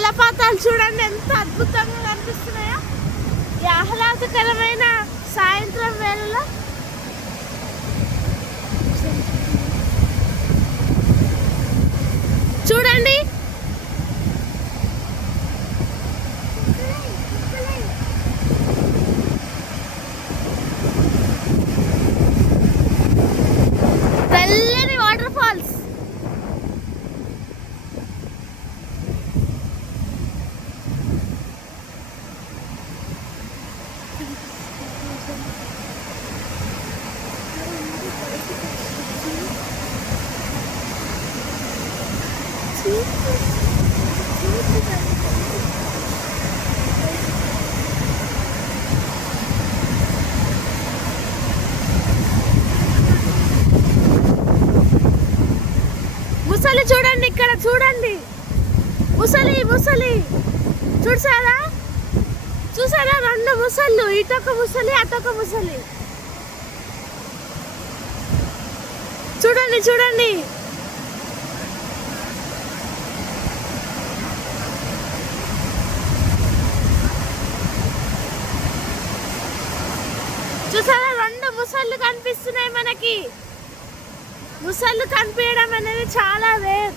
జలపాతాలు చూడండి ఎంత అద్భుతంగా కనిపిస్తున్నాయో ఈ ఆహ్లాదకరమైన సాయంత్రం వేళలో. చూడండి తెల్లని వాటర్ ఫాల్స్. ముసలి చూడండి, ఇక్కడ చూడండి ముసలి ముసలి చూసారా చూసారా, రెండు ముసళ్ళు, ఇటొక ముసలి అటొక ముసలి. చూడండి చూడండి చూసారా, రెండు ముసళ్ళు కనిపిస్తున్నాయి మనకి. ముసళ్ళు కనిపించడం అనేది చాలా రేర్.